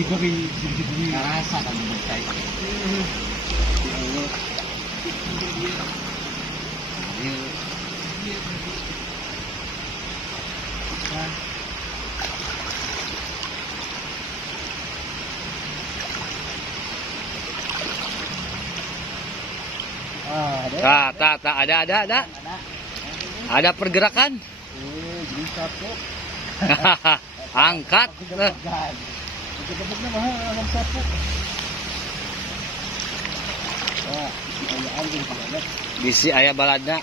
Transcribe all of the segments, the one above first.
Diberi rasa kan bercai. Ada pergerakan. Angkat. Bisi ayah baladna.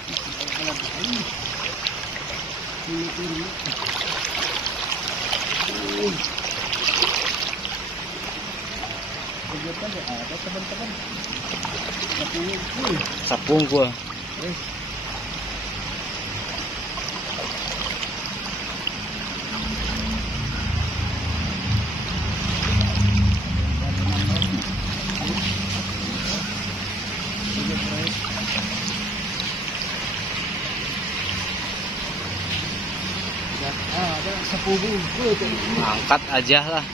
Sapungkul. Angkat aja lah.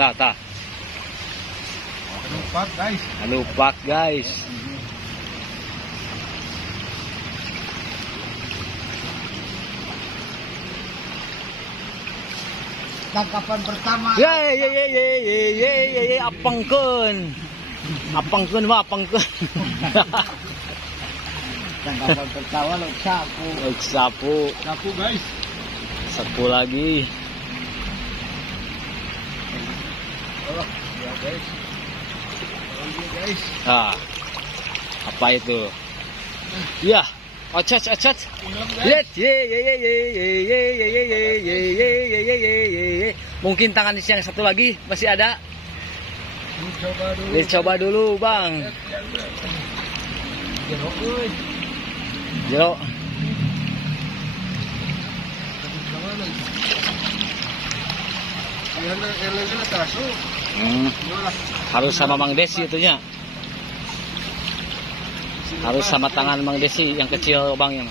Tah. Lupak guys. Tangkapan pertama. Apangkeun mah apangkeun. Tangkapan pertama lo sapu. Sapu guys. Sapu lagi. Ya guys. Ah, apa itu? Ya, ocet. Lihat, mungkin tangan yang satu lagi masih ada. Dicoba dulu, Bang. Jeruk. Harus sama Mang Desi itunya. Harus sama tangan Mang Desi yang kecil bangnya.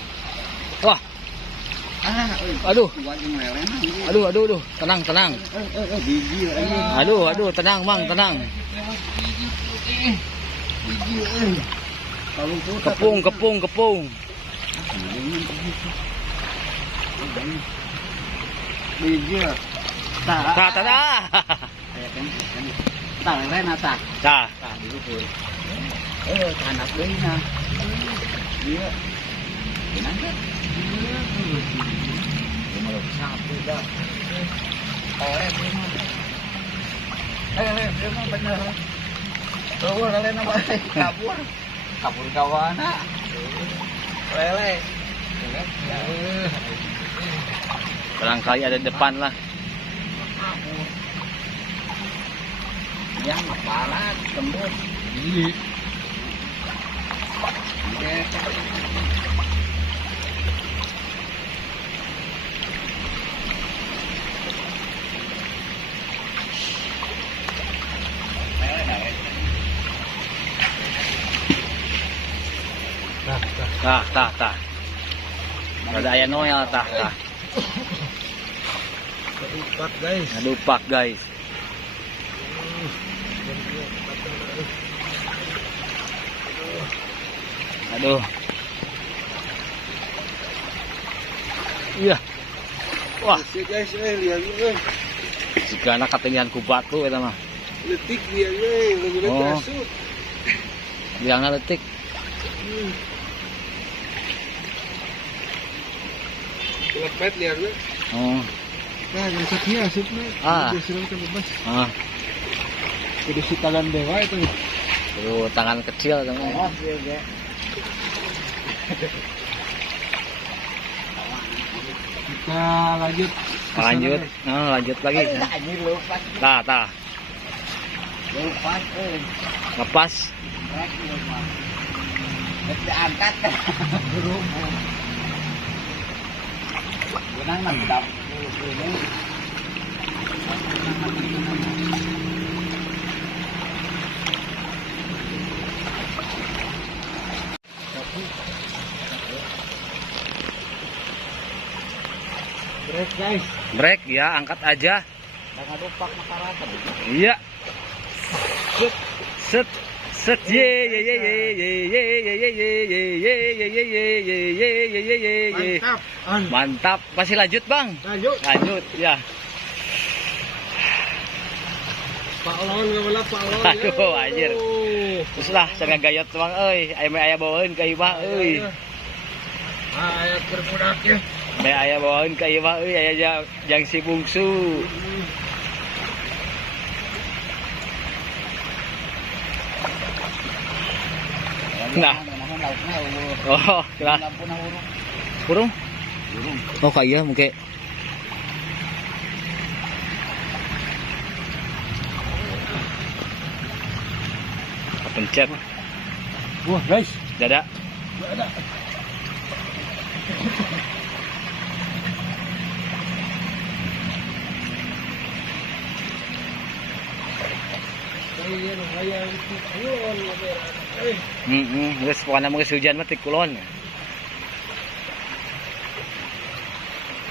Wah. Aduh. Tenang. Aduh, tenang Mang, tenang. Kepung. Biji. Tah dulu tuh. Anak deui na. Dia. Gimana kan? Mau sapu dah. Memang bener. Tuh lele nama kabur kawana. Lele. Barangkali ada depan lah. Yang kepala tembus. Tah. Ada ayah Noel tah. Lupak guys. Aduh. Iya. Wah. Guys, lihat Jika anak ketinggian ku batu eta mah. letik dia lebih kasut. Bilangna letik. Lepet lihat lu. Oh. Nah, yang setia asupnya. Dia serang terbebas. Jadi si tangan dewa itu. Tuh tangan kecil teman. Kita lanjut. Lanjut lagi. Tah. Lepas. Lepas. Diangkat. Gunang mantap. Break guys. Break ya, angkat aja. Jangan lupa masyarakat. Iya. Set set set ye ye ye ye ye ye ye ye ye ye ye ye ye ye ye ye ye ye ye. Mantap. Mantap. Masih lanjut, Bang. Lanjut. Lanjut ya. Pak Lon kemana Pak Lon? Aduh, anjir. Terus lah, jangan gayot Bang euy. Aya bawaeun ka imah euy. Ayat berbudak ya. Aya bawaeun ka imah euy, aya jang si bungsu. Nah. Oh, kira. Burung? Oh, kaya mungkin. Pencet. Wah guys. Dada. Geus pokona mah geus hujan mah ti kulon.